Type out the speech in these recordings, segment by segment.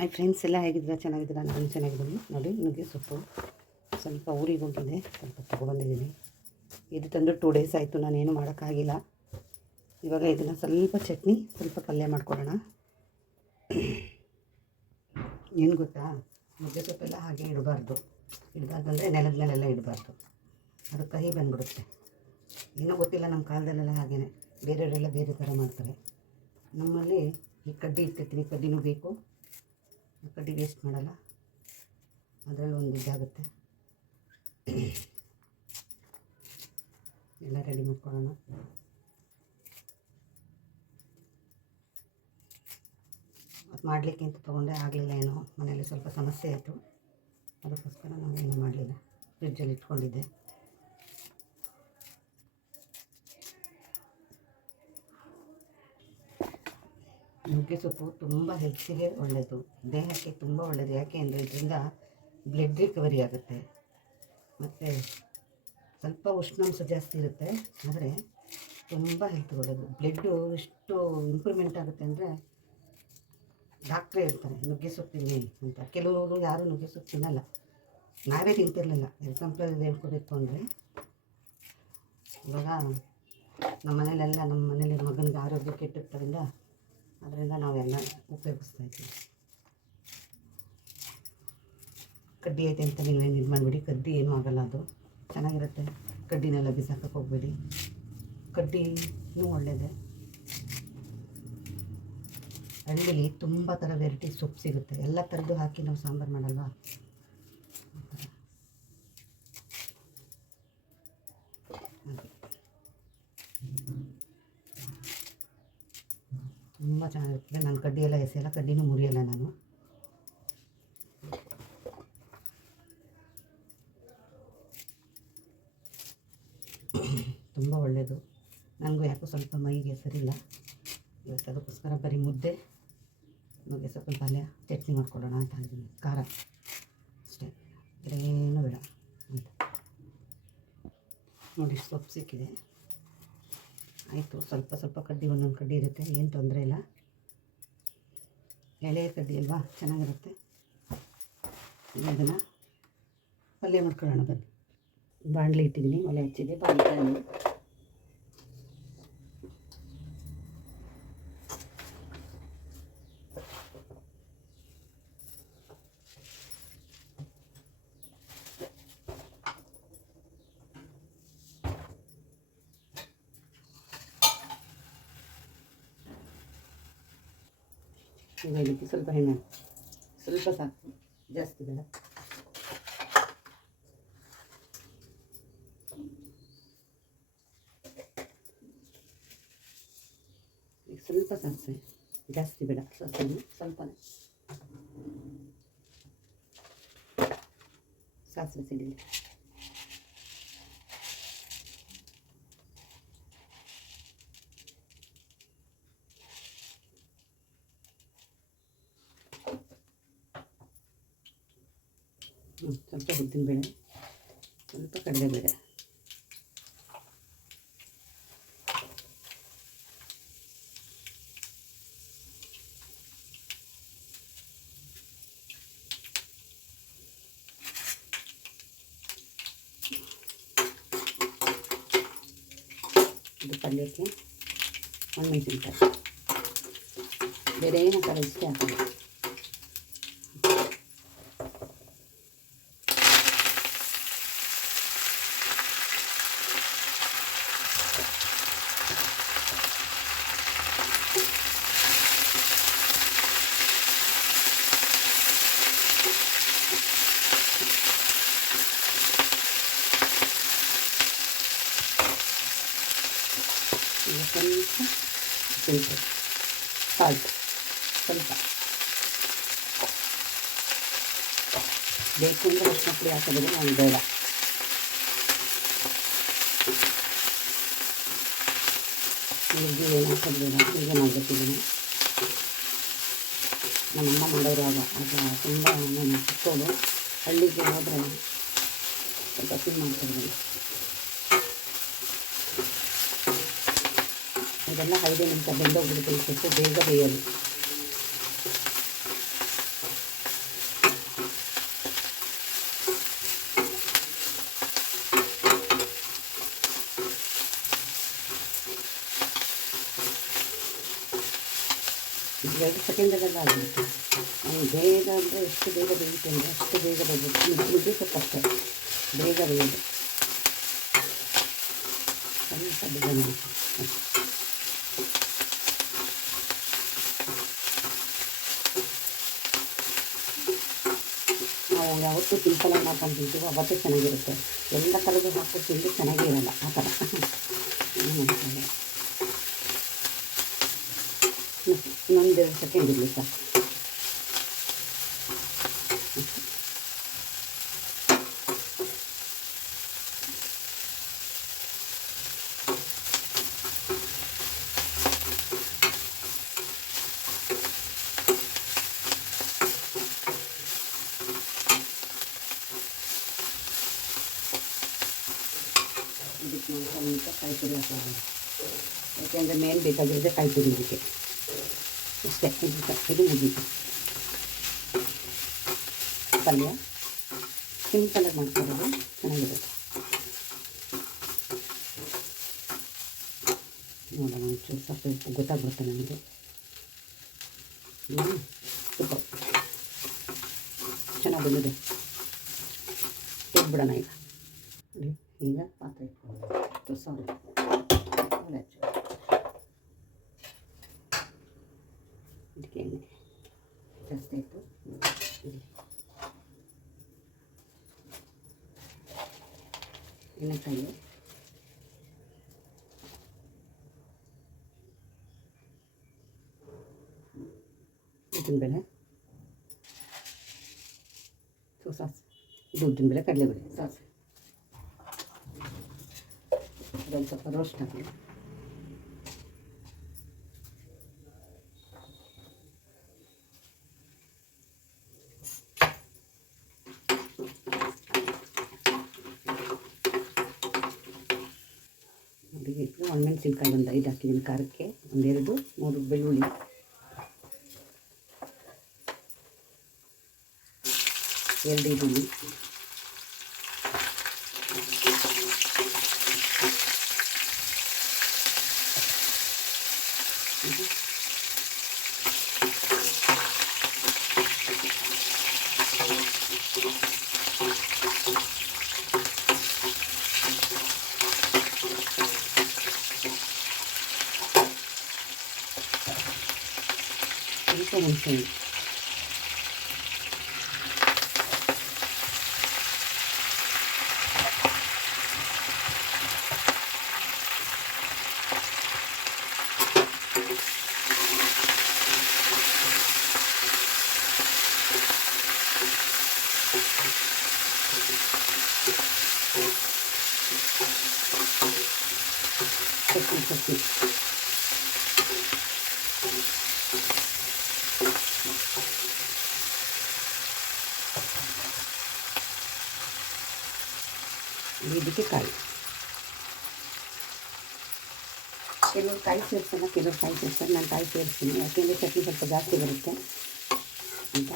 Hi friends, ಎಲ್ಲ ಹೇಗಿದ್ದೀರಾ? ಚೆನ್ನಾಗಿದ್ದೀರಾ? ನಾನು ಚೆನ್ನಾಗಿದ್ದೀನಿ. ನೋಡಿ, ನುಗ್ಗೆ ಸೊಪ್ಪು ಸ್ವಲ್ಪ ಊರಿಗೆ ಹೋಗಿದ್ದೆ, ಸ್ವಲ್ಪ ತೊಗೊಬಂದಿದ್ದೀನಿ. ಇದು ತಂದು 2 ಡೇಸ್ ಆಯಿತು, ನಾನೇನು ಮಾಡೋಕ್ಕಾಗಿಲ್ಲ. ಇವಾಗ ಇದನ್ನು ಸ್ವಲ್ಪ ಚಟ್ನಿ, ಸ್ವಲ್ಪ ಪಲ್ಯ ಮಾಡ್ಕೊಳ್ಳೋಣ. ಏನು ಗೊತ್ತಾ, ನುಗ್ಗೆ ಸೊಪ್ಪೆಲ್ಲ ಹಾಗೆ ಇಡಬಾರ್ದು ಅಂದರೆ ನೆಲದ ಮೇಲೆಲ್ಲ ಇಡಬಾರ್ದು, ಅದು ಕಹಿ ಬಂದ್ಬಿಡುತ್ತೆ. ಏನೋ ಗೊತ್ತಿಲ್ಲ, ನಮ್ಮ ಕಾಲದಲ್ಲೆಲ್ಲ ಹಾಗೇ, ಬೇರೆಯವರೆಲ್ಲ ಬೇರೆ ಥರ ಮಾಡ್ತಾರೆ. ನಮ್ಮಲ್ಲಿ ಈ ಕಡ್ಡಿ ಇಟ್ಟಿರ್ತೀನಿ, ಕಡ್ಡಿನೂ ಬೇಕು, ಕಡ್ಡಿ ವೇಸ್ಟ್ ಮಾಡಲ್ಲ, ಅದರಲ್ಲಿ ಒಂದು ಇದಾಗುತ್ತೆ. ಎಲ್ಲ ರೆಡಿ ಮಾಡ್ಕೊಳ್ಳೋಣ. ಅದು ಮಾಡಲಿಕ್ಕೆ ಅಂತ ತೊಗೊಂಡೆ, ಆಗಲಿಲ್ಲ, ಏನೋ ಮನೆಯಲ್ಲಿ ಸ್ವಲ್ಪ ಸಮಸ್ಯೆ ಆಯಿತು, ಅದಕ್ಕೋಸ್ಕರ ನಾನು ಏನು ಮಾಡಲಿಲ್ಲ, ಫ್ರಿಜ್ಜಲ್ಲಿ ಇಟ್ಕೊಂಡಿದ್ದೆ. ನುಗ್ಗೆ ಸೊಪ್ಪು ತುಂಬ ಹೆಲ್ತಿಗೆ ಒಳ್ಳೆಯದು, ದೇಹಕ್ಕೆ ತುಂಬ ಒಳ್ಳೆಯದು. ಯಾಕೆ ಅಂದರೆ ಇದರಿಂದ ಬ್ಲಡ್ ರಿಕವರಿ ಆಗುತ್ತೆ, ಮತ್ತು ಸ್ವಲ್ಪ ಉಷ್ಣಾಂಶ ಜಾಸ್ತಿ ಇರುತ್ತೆ, ಆದರೆ ತುಂಬ ಹೆಲ್ತ್ಗೆ ಒಳ್ಳೆಯದು. ಬ್ಲಡ್ಡು ಎಷ್ಟು ಇಂಪ್ರೂವ್ಮೆಂಟ್ ಆಗುತ್ತೆ ಅಂದರೆ ಡಾಕ್ಟ್ರೇ ಹೇಳ್ತಾರೆ ನುಗ್ಗೆ ಸೊಪ್ಪು ತಿನ್ನಿ ಅಂತ. ಕೆಲವರು ಯಾರೂ ನುಗ್ಗೆ ಸೊಪ್ಪು ತಿನ್ನಲ್ಲ, ನಾವೇ ತಿಂತಿರಲಿಲ್ಲ. ಎಕ್ಸಾಂಪಲ್ ಹೇಳ್ಕೋಬೇಕು ಅಂದರೆ, ಇವಾಗ ನಮ್ಮ ಮನೇಲಿ ಮಗನಿಗೆ ಆರೋಗ್ಯ ಕೆಟ್ಟಿದ್ದರಿಂದ ಅದರಿಂದ ನಾವೆಲ್ಲ ಉಪಯೋಗಿಸ್ತಾ ಇದ್ದೀವಿ. ಕಡ್ಡಿ ಐತೆ ಅಂತ ನೀವೇನು ಇದು ಮಾಡಿಬಿಡಿ, ಕಡ್ಡಿ ಏನೂ ಆಗೋಲ್ಲ, ಅದು ಚೆನ್ನಾಗಿರುತ್ತೆ. ಕಡ್ಡಿನೆಲ್ಲ ಬಿಸಾಕಕ್ಕೆ ಹೋಗ್ಬೇಡಿ, ಕಡ್ಡಿನೂ ಒಳ್ಳೆಯದೇ. ಹಳ್ಳಿಲಿ ತುಂಬ ಥರ ವೆರೈಟಿ ಸೊಪ್ಪು ಸಿಗುತ್ತೆ, ಎಲ್ಲ ಥರದ್ದು ಹಾಕಿ ನಾವು ಸಾಂಬಾರು ಮಾಡಲ್ವಾ, ತುಂಬ ಚೆನ್ನಾಗಿರ್ತದೆ. ನಾನು ಕಡ್ಡಿ ಎಲ್ಲ ಎಸೆಯಲ್ಲ, ಕಡ್ಡಿನೂ ಮುರಿಯಲ್ಲ ನಾನು. ತುಂಬ ಒಳ್ಳೆಯದು. ನನಗೂ ಯಾಕೋ ಸ್ವಲ್ಪ ಮೈಗೆ ಸರಿಯಿಲ್ಲ ಇವತ್ತು, ಅದಕ್ಕೋಸ್ಕರ ಬರೀ ಮುದ್ದೆ, ನುಗ್ಗೆ ಸೊಪ್ಪಿನ ಪಲ್ಯ, ಚಟ್ನಿ ಮಾಡ್ಕೊಳ್ಳೋಣ ಅಂತ ಇದ್ದೀನಿ. ಖಾರ ಅಷ್ಟೇ, ಏನೂ ಬೇಡ ಅಂತ. ನೋಡಿ, ಸೊಪ್ಪು ಸಿಕ್ಕಿದೆ, ಆಯಿತು. ಸ್ವಲ್ಪ ಕಡ್ಡಿ, ಒಂದೊಂದು ಕಡ್ಡಿ ಇರುತ್ತೆ, ಏನು ತೊಂದರೆ ಇಲ್ಲ. ಎಳೆಯ ಕಡ್ಡಿ ಅಲ್ವಾ, ಚೆನ್ನಾಗಿರುತ್ತೆ. ಇದನ್ನು ಪಲ್ಯ ಮಾಡ್ಕೊಳ್ಳೋಣ ಬನ್ನಿ. ಬಾಣಲಿ ಇಟ್ಟಿದ್ದೀನಿ, ಒಲೆ ಹಚ್ಚಿದೆ, ಬಾಣಲಿ ಇದಕ್ಕೆ ಸ್ವಲ್ಪ ಎಣ್ಣೆ, ಸ್ವಲ್ಪ ಸಾಕು, ಜಾಸ್ತಿ ಬೇಡ. ಸ್ವಲ್ಪ ಸಾಸಿವೆ, ಜಾಸ್ತಿ ಬೇಡ, ಸ್ವಲ್ಪನೇ ಸಾಸಿವೆ ಸಿಡಿಲಿ. ಸ್ವಲ್ಪ ಉದ್ದಿನಬೇಳೆ, ಸ್ವಲ್ಪ ಕಡಲೆಬೇಳೆ, ಇದು ಪಲ್ಯಕ್ಕೆ ಒಣಮೆಣಸಿನಕಾಯಿ, ಬೇರೆ ಏನು ಮಸಾಲೆ ಇಷ್ಟೇ ಹಾಕೋದು. ಸ್ವಲ್ಪ ಸಾಲ್ಟ್, ಸ್ವಲ್ಪ ಬೇಕು ಅಂದರೆ ಅರಿಶಿನ ಪುಡಿ ಹಾಕೋದು, ನಾನು ಬೇಡ. ಹೀಗೆ ಏನು ಹಾಕೋದು ಬೇಡ, ಹೀಗೆ ಮಾಡಬೇಕಿದ್ದೀನಿ. ನಮ್ಮಮ್ಮ ಮಾಡೋರು ಆಗ ತುಂಬ ನಾನು ಚಿಕ್ಕವಳು, ಹಳ್ಳಿಗೆ ಹೋದರೆ ಸ್ವಲ್ಪ ತಿನ್ ಮಾಡ್ತಿದ್ದೀನಿ. ಇದೆಲ್ಲ 5 ನಿಮಿಷ ಬೆಂದೋಗ್ಬಿಡುತ್ತೆ, ಈ ಸೊಪ್ಪು ಬೇಗ ಬೇಯೋದು. 2 ಸೆಕೆಂಡಲ್ಲೆಲ್ಲ ಆಗಿರುತ್ತೆ. ನಾನು ಬೇಗ ಅಂದರೆ ಎಷ್ಟು ಬೇಗ ಬೇಯುತ್ತೆ ಅಂದರೆ ಅಷ್ಟು ಬೇಗ ಬೇಯುತ್ತೆ. ನುಗ್ಗೆ ಸೊಪ್ಪು ಅಷ್ಟೇ ಬೇಗ ಬೇಯೋದು. ಸ್ವಲ್ಪ ಬೇಗ ನಾವು ಯಾವತ್ತೂ ಸಿಂಪಲಾಗಿ ಮಾಡ್ಕೊಂಡು ತಿಂತೀವೋ ಅವತ್ತೇ ಚೆನ್ನಾಗಿರುತ್ತೆ. ಎಲ್ಲ ಥರದ್ದು ಹಾಕಿ ತಿಂದು ಚೆನ್ನಾಗೇ ಇರೋಲ್ಲ ಆ ಥರ. ಇನ್ನೊಂದು 2 ಸೆಕೆಂಡ್ ಇರಲಿ ಸಾಕು. ಇದಕ್ಕೆ ನಾವು ಸ್ವಲ್ಪ ಕಾಯಿ ತುರಿ ಹಾಕೋಣ. ಯಾಕೆಂದರೆ ಮೇನ್ ಬೇಕಾಗಿರೋದೇ ಕಾಯಿ ತುರಿ ಇದಕ್ಕೆ ಅಷ್ಟೇ. ಇದು ಮುಗೀತು ಪಲ್ಯ. ಸಿಂಪಲಾಗಿ ಮಾಡ್ಕೊಳ್ಳೋದು ಚೆನ್ನಾಗಿರುತ್ತೆ. ನೋಡೋಣ ಒಂಚೂರು ಸ್ವಲ್ಪ ಉಪ್ಪು ಗೊತ್ತಾಗ್ಬಿಡುತ್ತೆ ನನಗೆ. ತುಪ್ಪ ಚೆನ್ನಾಗಿ ಬಂದಿದೆ. ತೆಗ್ದುಬಿಡೋಣ ಈಗ. ಈಗ ಪಾತ್ರೆ ಇಟ್ಕೊಳ್ಳೋದು. ಸಾರಿ ಇದಕ್ಕೆ ಎಣ್ಣೆ ಜಾಸ್ತಿ ಆಯಿತು. ಎಣ್ಣೆಕಾಯಿ ಉದ್ದಿನಬೇಳೆ, ಸಾಸಿವೆ. ಇದು ಉದ್ದಿನಬೇಳೆ, ಕಡಲೆಬೇಳೆ, ಸಾಸಿವೆ. ಅದೊಂದು ಸ್ವಲ್ಪ ರೋಸ್ಟ್ ಆಗಲಿ. ಒಣಮೆಣಸಿನ್ಕಾಯಿ ಒಂದು 5 ಹಾಕಿದ್ದೀನಿ ಖಾರಕ್ಕೆ. 1, 2, 3 ಬೆಳ್ಳುಳ್ಳಿ, 2 ಈರುಳ್ಳಿ, ಸ್ವಲ್ಪ ಹುಣಸೆ ಹಣ್ಣು. ಚಟ್ನಿ ಇದಕ್ಕೆ ಕಾಯಿ. ಕೆಲವರು ಕಾಯಿ ಸೇರಿಸಲ್ಲ, ಕೆಲವರು ಕಾಯಿ ಸೇರಿಸ್ತಾರೆ. ನಾನು ಕಾಯಿ ಸೇರಿಸ್ತೀನಿ, ಯಾಕೆಂದರೆ ಚಟ್ನಿ ಸ್ವಲ್ಪ ಜಾಸ್ತಿ ಬರುತ್ತೆ ಅಂತ.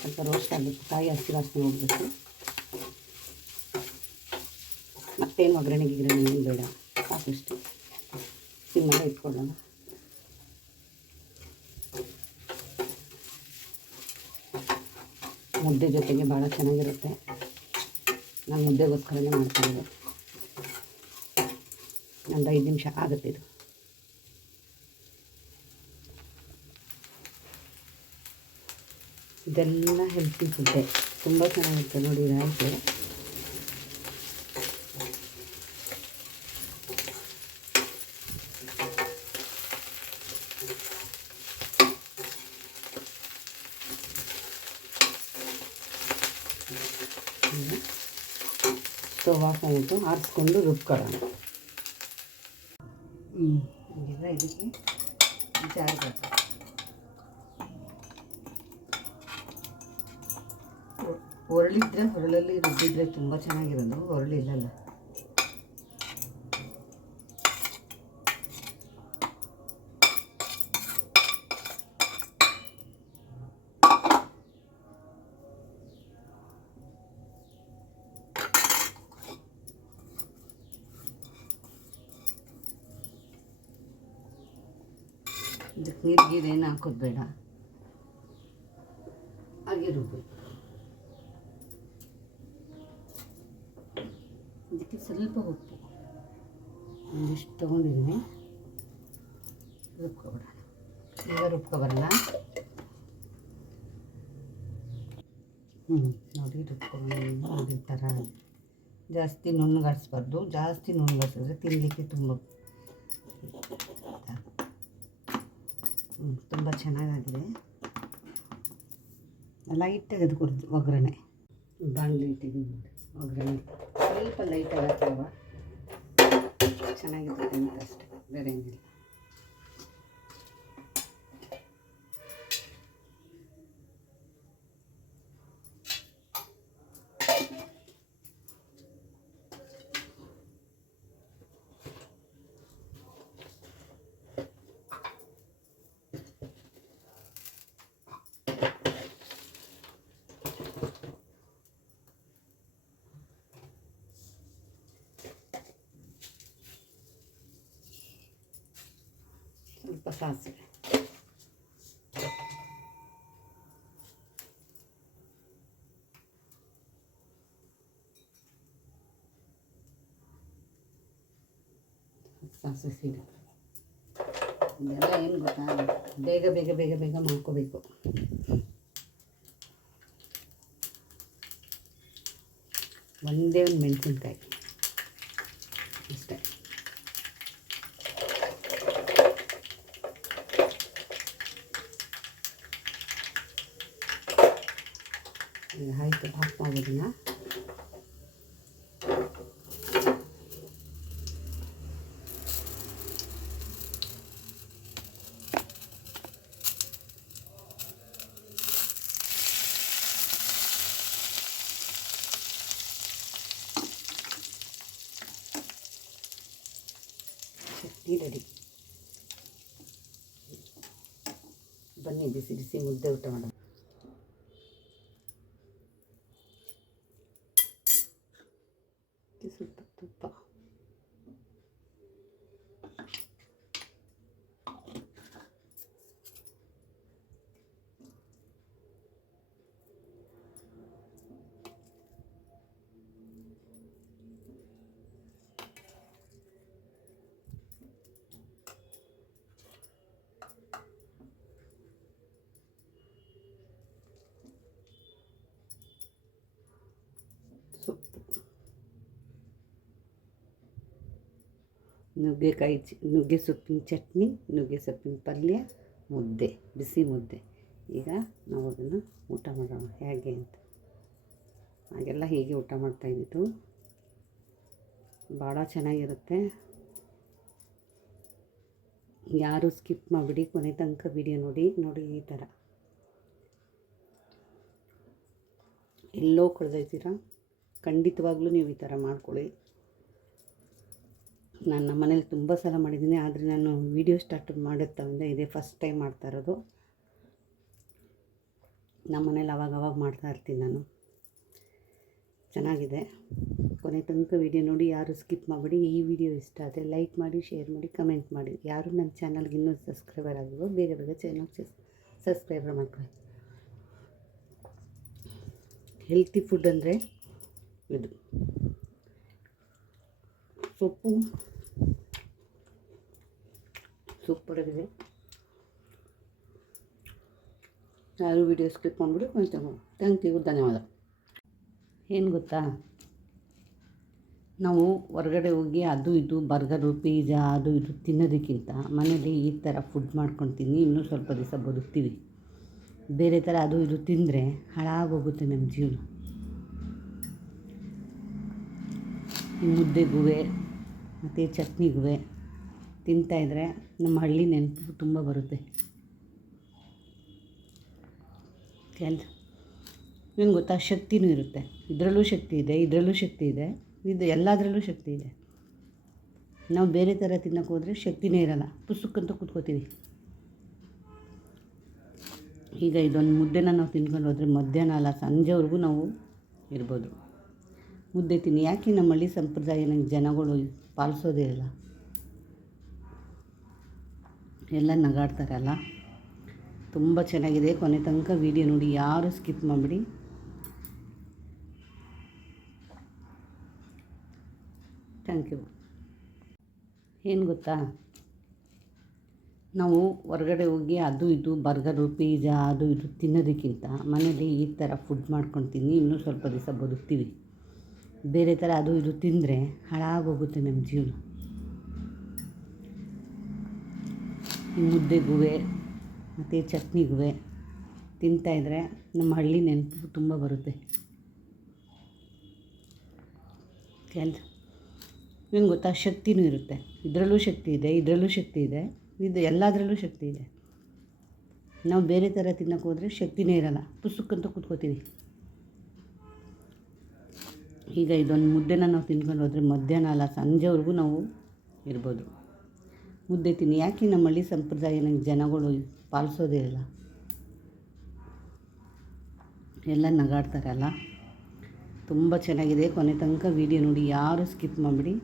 ಸ್ವಲ್ಪ ರೋಸ್ಟ್ ಆಗಬೇಕು, ಕಾಯಿ ಹಸಿ ವಾಸನೆ ಹೋಗಬೇಕು. ಮತ್ತೇನು ಒಗ್ಗರಣೆಗೆ ಏನು ಬೇಡ, ಸಾಕಷ್ಟು ಸಿಮ್ಮಲ್ಲೇ ಇಟ್ಕೊಳ್ಳೋಣ. ಮುದ್ದೆ ಜೊತೆಗೆ ಭಾಳ ಚೆನ್ನಾಗಿರುತ್ತೆ. ನಾನು ಮುದ್ದೆಗೋಸ್ಕರನೇ ಮಾಡ್ತಾಯಿದ್ದೆ. ಒಂದು 5 ನಿಮಿಷ ಆಗುತ್ತೆ ಇದು. ಇದೆಲ್ಲ ಹೆಲ್ತಿ ಫುಡ್ಡೆ, ತುಂಬ ಚೆನ್ನಾಗಿರುತ್ತೆ ನೋಡಿ. ಆಯಿತು. ಸ್ಟವ್ ಆಫ್ ಆಗಿಬಿಟ್ಟು ಆರಿಸ್ಕೊಂಡು ರುಬ್ಕೊಳ್ಳೋಣ. ಈಗ ಇದಕ್ಕೆ ಜಾರಿಗೆ ಹೊರಳಿದ್ರೆ ಹೊರಳಲ್ಲಿ ರುಬ್ಬಿದ್ರೆ ತುಂಬ ಚೆನ್ನಾಗಿರೋದು. ಹೊರಳಿಲ್ಲಲ್ಲ. ಇದಕ್ಕೆ ನೀರು ಗೀರೇನು ಹಾಕೋದು ಬೇಡ, ಹಾಗೆ ರುಬ್ಬಿ. ಇದಕ್ಕೆ ಸ್ವಲ್ಪ ಉಪ್ಪು ಒಂದಿಷ್ಟು ತೊಗೊಂಡಿದ್ದೀನಿ, ರುಬ್ಕೊಬಿಡೋಣ. ಈಗ ರುಬ್ಕೊಬರೋಣ. ನೋಡಿ ರುಬ್ಕೊಂಡು ಈ ಥರ ಜಾಸ್ತಿ ನುಣ್ಣಗಾಡಿಸ್ಬಾರ್ದು. ಜಾಸ್ತಿ ನುಣ್ಣಗಾಡಿಸಿದ್ರೆ ತಿನ್ನಲಿಕ್ಕೆ ತುಂಬ ಚೆನ್ನಾಗಾಗಿದೆ. ಲೈಟಾಗಿ ಅದು ಒಗ್ಗರಣೆ ಬಾಣಲಿ ಇಟ್ಟಿದ್ದೀನಿ. ಒಗ್ಗರಣೆ ಸ್ವಲ್ಪ ಲೈಟಾಗಿ ಹಾಕುವ, ಚೆನ್ನಾಗಿರುತ್ತೆ ಅಂತ ಅಷ್ಟೇ, ಬೇರೆ ಏನಿಲ್ಲ. ಸ್ವಲ್ಪ ಸಾಸಿವೆ, ಸಾಸಿವೆ ಸೀರೆ. ಇದೆಲ್ಲ ಏನು ಗೊತ್ತಾ, ಬೇಗ ಬೇಗ ಬೇಗ ಬೇಗ ಮಾಡ್ಕೋಬೇಕು. ಒಂದೇ ಒಂದು ಮೆಣಸಿನ್ಕಾಯಿ ಅಷ್ಟೇ. ಈಗ ಆಯಿತು, ಆಫ್ ಮಾಡೋದನ್ನ. ಚಟ್ನಿ ರೆಡಿ. ಬನ್ನಿ ಬಿಸಿ ಬಿಸಿ ಮುದ್ದೆ ಊಟ ಮಾಡೋಣ. ಸ್ವಲ್ಪ ತುಪ್ಪ, ಸೊಪ್ಪು, ನುಗ್ಗೆ ಸೊಪ್ಪಿನ ಚಟ್ನಿ, ನುಗ್ಗೆ ಸೊಪ್ಪಿನ ಪಲ್ಯ, ಮುದ್ದೆ, ಬಿಸಿ ಮುದ್ದೆ. ಈಗ ನಾವು ಅದನ್ನು ಊಟ ಮಾಡೋಣ ಹೇಗೆ ಅಂತ. ಹಾಗೆಲ್ಲ ಹೀಗೆ ಊಟ ಮಾಡ್ತಾಯಿದ್ದು ಭಾಳ ಚೆನ್ನಾಗಿರುತ್ತೆ. ಯಾರು ಸ್ಕಿಪ್ ಮಾಡಿಬಿಡಿ, ಕೊನೆ ತನಕ ವಿಡಿಯೋ ನೋಡಿ. ಈ ಥರ ಎಲ್ಲೋ ಕಳೆದೈತೀರ, ಖಂಡಿತವಾಗ್ಲೂ ನೀವು ಈ ಥರ ಮಾಡ್ಕೊಳ್ಳಿ. ನಾನು ನಮ್ಮ ಮನೇಲಿ ತುಂಬ ಸಲ ಮಾಡಿದ್ದೀನಿ, ಆದರೆ ನಾನು ವಿಡಿಯೋ ಸ್ಟಾರ್ಟ್ ಮಾಡುತ್ತಂದರೆ ಇದೇ ಫಸ್ಟ್ ಟೈಮ್ ಮಾಡ್ತಾ ಇರೋದು. ನಮ್ಮ ಮನೇಲಿ ಅವಾಗ ಮಾಡ್ತಾಯಿರ್ತೀನಿ ನಾನು. ಚೆನ್ನಾಗಿದೆ. ಕೊನೆ ತನಕ ವಿಡಿಯೋ ನೋಡಿ, ಯಾರು ಸ್ಕಿಪ್ ಮಾಡಿಬಿಡಿ. ಈ ವಿಡಿಯೋ ಇಷ್ಟ ಆದರೆ ಲೈಕ್ ಮಾಡಿ, ಶೇರ್ ಮಾಡಿ, ಕಮೆಂಟ್ ಮಾಡಿ. ಯಾರು ನನ್ನ ಚಾನಲ್ಗೆ ಇನ್ನೂ ಸಬ್ಸ್ಕ್ರೈಬರ್ ಆಗಿರೋ ಬೇಗ ಬೇಗ ಚಾನಲ್ಗೆ ಸಬ್ಸ್ಕ್ರೈಬರ್ ಮಾಡ್ಕೊಳ್ಳಿ. ಹೆಲ್ತಿ ಫುಡ್ ಅಂದರೆ ಇದು ಸೊಪ್ಪು ಸೂಪರಾಗಿದೆ. ಯಾರು ವಿಡಿಯೋ ಸ್ಕಿಪ್ ಮಾಡಿಬಿಡಿ. ಥ್ಯಾಂಕ್ ಯು, ಧನ್ಯವಾದ. ಏನು ಗೊತ್ತಾ, ನಾವು ಹೊರಗಡೆ ಹೋಗಿ ಅದು ಇದು ಬರ್ಗರು, ಪಿಜ್ಜಾ ಅದು ಇದು ತಿನ್ನೋದಕ್ಕಿಂತ ಮನೇಲಿ ಈ ಥರ ಫುಡ್ ಮಾಡ್ಕೊಂಡು ತಿನ್ನಿ, ಇನ್ನೂ ಸ್ವಲ್ಪ ದಿವಸ ಬದುಕ್ತೀವಿ. ಬೇರೆ ಥರ ಅದು ಇದು ತಿಂದರೆ ಹಾಳಾಗೋಗುತ್ತೆ ನಮ್ಮ ಜೀವನ. ಈ ಮುದ್ದೆಗೂ ಮತ್ತು ಚಟ್ನಿಗೂ ತಿಂತಾಯಿದ್ರೆ ನಮ್ಮ ಹಳ್ಳಿ ನೆನಪು ತುಂಬ ಬರುತ್ತೆ. ಏನು ಗೊತ್ತಾ, ಶಕ್ತಿನೂ ಇರುತ್ತೆ. ಇದರಲ್ಲೂ ಶಕ್ತಿ ಇದೆ, ಇದರಲ್ಲೂ ಶಕ್ತಿ ಇದೆ, ಇದು ಎಲ್ಲದರಲ್ಲೂ ಶಕ್ತಿ ಇದೆ. ನಾವು ಬೇರೆ ಥರ ತಿನ್ನೋಕೆ ಹೋದರೆ ಶಕ್ತಿನೇ ಇರೋಲ್ಲ, ಪುಸ್ತಕಂತ ಕೂತ್ಕೋತೀವಿ. ಈಗ ಇದೊಂದು ಮುದ್ದೆನ ನಾವು ತಿನ್ಕೊಂಡು ಹೋದರೆ ಮಧ್ಯಾಹ್ನ ಅಲ್ಲ ಸಂಜೆವರೆಗೂ ನಾವು ಇರ್ಬೋದು. ಮುದ್ದೆ ತಿನ್ನಿ. ಯಾಕೆ ನಮ್ಮ ಹಳ್ಳಿ ಸಂಪ್ರದಾಯನ ಜನಗಳು ಪಾಲಿಸೋದೇ ಇಲ್ಲ. ಎಲ್ಲ ನಗಾಡ್ತಾರಲ್ಲ, ತುಂಬ ಚೆನ್ನಾಗಿದೆ. ಕೊನೆ ತನಕ ವೀಡಿಯೋ ನೋಡಿ, ಯಾರು ಸ್ಕಿಪ್ ಮಾಡಿಬಿಡಿ. Thank you. ಏನು ಗೊತ್ತಾ, ನಾವು ಹೊರಗಡೆ ಹೋಗಿ ಅದು ಇದು ಬರ್ಗರು ಪಿಜ್ಜಾ ಅದು ಇದು ತಿನ್ನೋದಕ್ಕಿಂತ ಮನೇಲಿ ಈ ಥರ ಫುಡ್ ಮಾಡ್ಕೊಂಡು ತಿನ್ನಿ, ಇನ್ನೂ ಸ್ವಲ್ಪ ದಿವಸ ಬದುಕ್ತೀವಿ. ಬೇರೆ ಥರ ಅದು ಇದು ತಿಂದರೆ ಹಾಳಾಗೋಗುತ್ತೆ ನಮ್ಮ ಜೀವನ. ಈ ಮುದ್ದೆಗೂ ಮತ್ತು ಚಟ್ನಿಗೂ ತಿಂತಾಯಿದ್ರೆ ನಮ್ಮ ಹಳ್ಳಿ ನೆನಪು ತುಂಬ ಬರುತ್ತೆ. ಏನು ಗೊತ್ತಾ, ಶಕ್ತಿನೂ ಇರುತ್ತೆ. ಇದರಲ್ಲೂ ಶಕ್ತಿ ಇದೆ, ಇದರಲ್ಲೂ ಶಕ್ತಿ ಇದೆ, ಇದು ಎಲ್ಲದರಲ್ಲೂ ಶಕ್ತಿ ಇದೆ. ನಾವು ಬೇರೆ ಥರ ತಿನ್ನೋಕೆ ಹೋದರೆ ಶಕ್ತಿನೇ ಇರೋಲ್ಲ, ಪುಸ್ತಕಂತ ಕೂತ್ಕೋತೀವಿ. ಈಗ ಇದೊಂದು ಮುದ್ದೆನ ನಾವು ತಿನ್ಕೊಂಡು ಹೋದರೆ ಮಧ್ಯಾಹ್ನ ಅಲ್ಲ ಸಂಜೆವರೆಗೂ ನಾವು ಇರ್ಬೋದು. ಮುದ್ದೆ ತಿನ್ನಿ. ಯಾಕೆ ನಮ್ಮ ಹಳ್ಳಿ ಸಂಪ್ರದಾಯನ ಜನಗಳು ಪಾಲಿಸೋದೇ ಇಲ್ಲ? ಎಲ್ಲ ನಗಾಡ್ತಾರಲ್ಲ, ತುಂಬ ಚೆನ್ನಾಗಿದೆ. ಕೊನೆ ತನಕ ವೀಡಿಯೋ ನೋಡಿ, ಯಾರು ಸ್ಕಿಪ್ ಮಾಡಿಬಿಡಿ.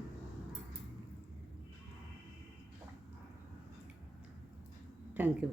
Thank you.